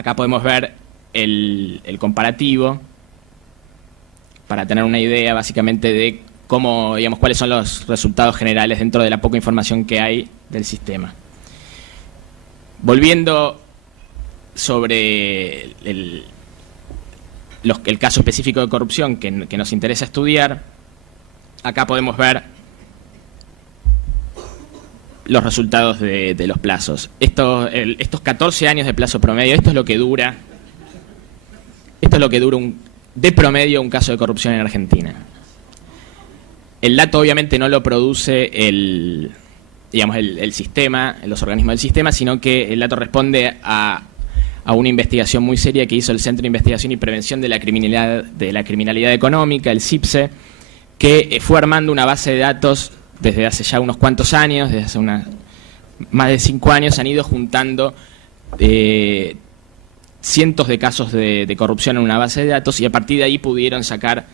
Acá podemos ver el comparativo para tener una idea básicamente de cómo, digamos, cuáles son los resultados generales dentro de la poca información que hay del sistema. Volviendo sobre el caso específico de corrupción que nos interesa estudiar, acá podemos ver los resultados de los plazos. Estos 14 años de plazo promedio, esto es lo que dura de promedio un caso de corrupción en Argentina. El dato obviamente no lo produce el sistema, los organismos del sistema, sino que el dato responde a una investigación muy seria que hizo el Centro de Investigación y Prevención de la Criminalidad Económica, el CIPSE, que fue armando una base de datos desde hace ya unos cuantos años, desde hace más de 5 años, han ido juntando cientos de casos de corrupción en una base de datos y a partir de ahí pudieron sacar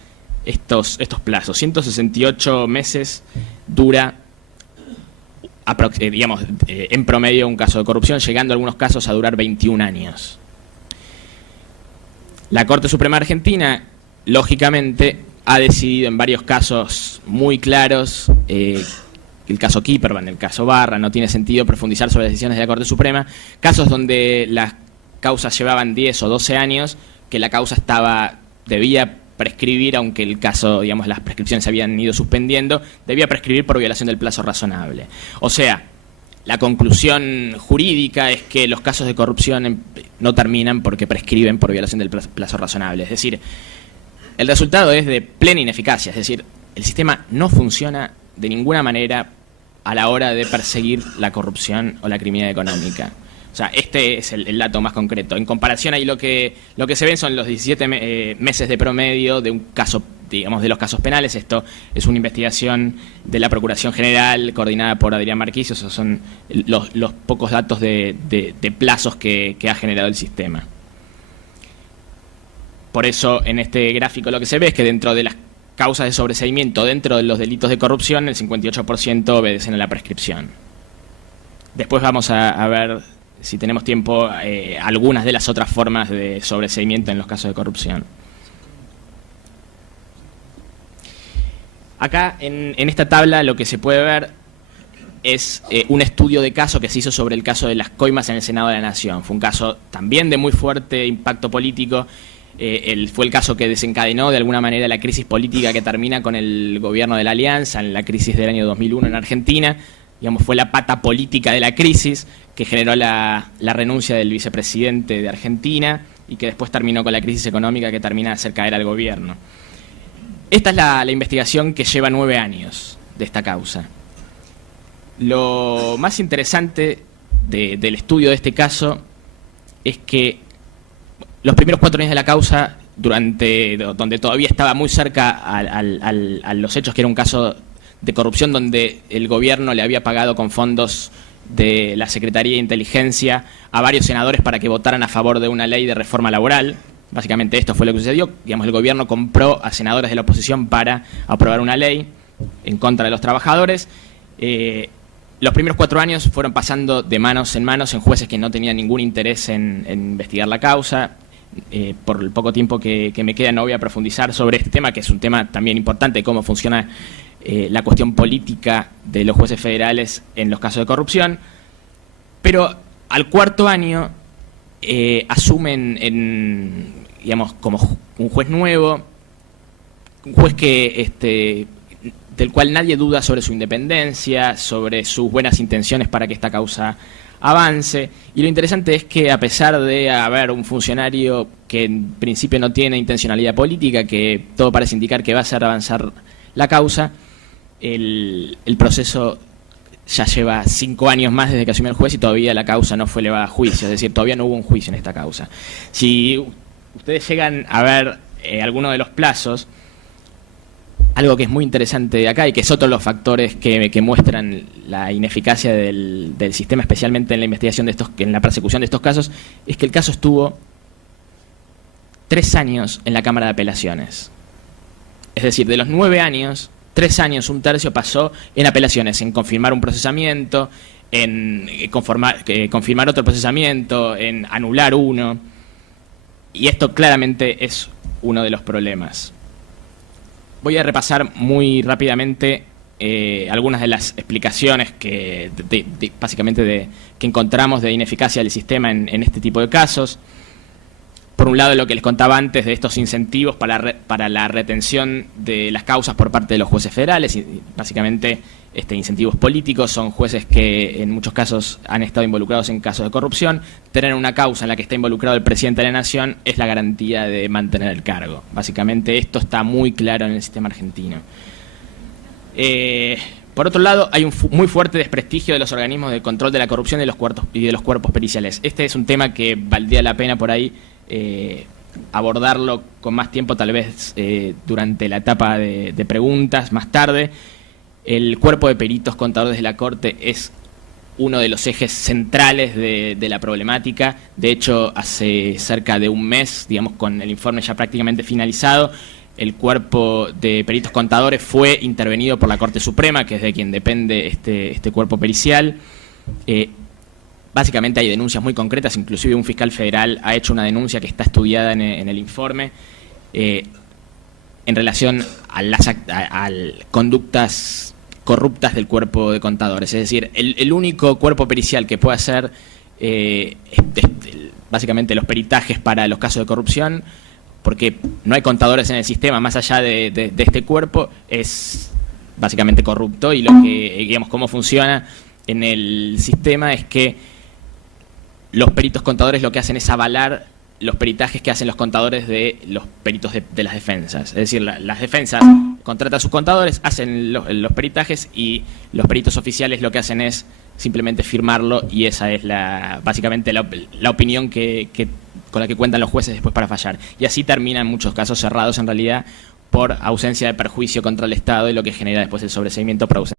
estos plazos. 168 meses dura, en promedio un caso de corrupción, llegando a algunos casos a durar 21 años. La Corte Suprema Argentina, lógicamente, ha decidido en varios casos muy claros, el caso Kipperman, el caso Barra, no tiene sentido profundizar sobre las decisiones de la Corte Suprema, casos donde las causas llevaban 10 o 12 años, que la causa debía prescribir, aunque el caso, digamos, las prescripciones se habían ido suspendiendo, debía prescribir por violación del plazo razonable. O sea, la conclusión jurídica es que los casos de corrupción no terminan porque prescriben por violación del plazo razonable. Es decir, el resultado es de plena ineficacia, es decir, el sistema no funciona de ninguna manera a la hora de perseguir la corrupción o la criminalidad económica. O sea, este es el dato más concreto. En comparación, ahí lo que se ven son los 17 meses de promedio de un caso, digamos, de los casos penales. Esto es una investigación de la Procuración General coordinada por Adrián Marquicio. Esos son los pocos datos de plazos que ha generado el sistema. Por eso, en este gráfico lo que se ve es que dentro de las causas de sobreseimiento, dentro de los delitos de corrupción, el 58% obedecen a la prescripción. Después vamos a ver, si tenemos tiempo, algunas de las otras formas de sobreseimiento en los casos de corrupción. Acá, en esta tabla, lo que se puede ver es un estudio de caso que se hizo sobre el caso de las coimas en el Senado de la Nación. Fue un caso también de muy fuerte impacto político. Fue el caso que desencadenó de alguna manera la crisis política que termina con el gobierno de la Alianza, en la crisis del año 2001 en Argentina. Digamos, fue la pata política de la crisis que generó la renuncia del vicepresidente de Argentina y que después terminó con la crisis económica que termina de hacer caer al gobierno. Esta es la investigación que lleva 9 años de esta causa. Lo más interesante del estudio de este caso es que los primeros 4 años de la causa, donde todavía estaba muy cerca a los hechos, que era un caso de corrupción donde el gobierno le había pagado con fondos de la Secretaría de Inteligencia a varios senadores para que votaran a favor de una ley de reforma laboral. Básicamente esto fue lo que sucedió. Digamos, el gobierno compró a senadores de la oposición para aprobar una ley en contra de los trabajadores. Los primeros 4 años fueron pasando de manos en jueces que no tenían ningún interés en investigar la causa. Por el poco tiempo que me queda no voy a profundizar sobre este tema, que es un tema también importante, cómo funciona la cuestión política de los jueces federales en los casos de corrupción. Pero al 4.º año asumen digamos, como un juez nuevo, un juez del cual nadie duda sobre su independencia, sobre sus buenas intenciones para que esta causa avance. Y lo interesante es que, a pesar de haber un funcionario que en principio no tiene intencionalidad política, que todo parece indicar que va a hacer avanzar la causa, el proceso ya lleva 5 años más desde que asumió el juez y todavía la causa no fue elevada a juicio, es decir, todavía no hubo un juicio en esta causa. Si ustedes llegan a ver alguno de los plazos, algo que es muy interesante de acá y que es otro de los factores que muestran la ineficacia del sistema, especialmente en la investigación en la persecución de estos casos, es que el caso estuvo 3 años en la Cámara de Apelaciones. Es decir, de los 9 años, 3 años, 1/3 pasó en apelaciones, en confirmar un procesamiento, en confirmar otro procesamiento, en anular uno. Y esto claramente es uno de los problemas. Voy a repasar muy rápidamente algunas de las explicaciones que básicamente que encontramos de ineficacia del sistema en este tipo de casos. Por un lado, lo que les contaba antes de estos incentivos para la retención de las causas por parte de los jueces federales, y básicamente incentivos políticos, son jueces que en muchos casos han estado involucrados en casos de corrupción. Tener una causa en la que está involucrado el presidente de la Nación es la garantía de mantener el cargo. Básicamente esto está muy claro en el sistema argentino. Por otro lado, hay un muy fuerte desprestigio de los organismos de control de la corrupción y de los cuerpos periciales. Este es un tema que valdría la pena por ahí abordarlo con más tiempo, tal vez durante la etapa de preguntas más tarde. El cuerpo de peritos contadores de la Corte es uno de los ejes centrales de la problemática. De hecho, hace cerca de un mes, digamos, con el informe ya prácticamente finalizado, el cuerpo de peritos contadores fue intervenido por la Corte Suprema, que es de quien depende este cuerpo pericial. Básicamente hay denuncias muy concretas, inclusive un fiscal federal ha hecho una denuncia que está estudiada en el informe en relación a las conductas corruptas del cuerpo de contadores. Es decir, el único cuerpo pericial que puede hacer básicamente los peritajes para los casos de corrupción, porque no hay contadores en el sistema más allá de este cuerpo, es básicamente corrupto. Y lo que, digamos, cómo funciona en el sistema es que los peritos contadores lo que hacen es avalar los peritajes que hacen los contadores de los peritos de las defensas. Es decir, las defensas contratan a sus contadores, hacen los peritajes, y los peritos oficiales lo que hacen es simplemente firmarlo, y esa es básicamente la opinión con la que cuentan los jueces después para fallar. Y así terminan muchos casos cerrados en realidad por ausencia de perjuicio contra el Estado, y lo que genera después el sobreseimiento por ausencia.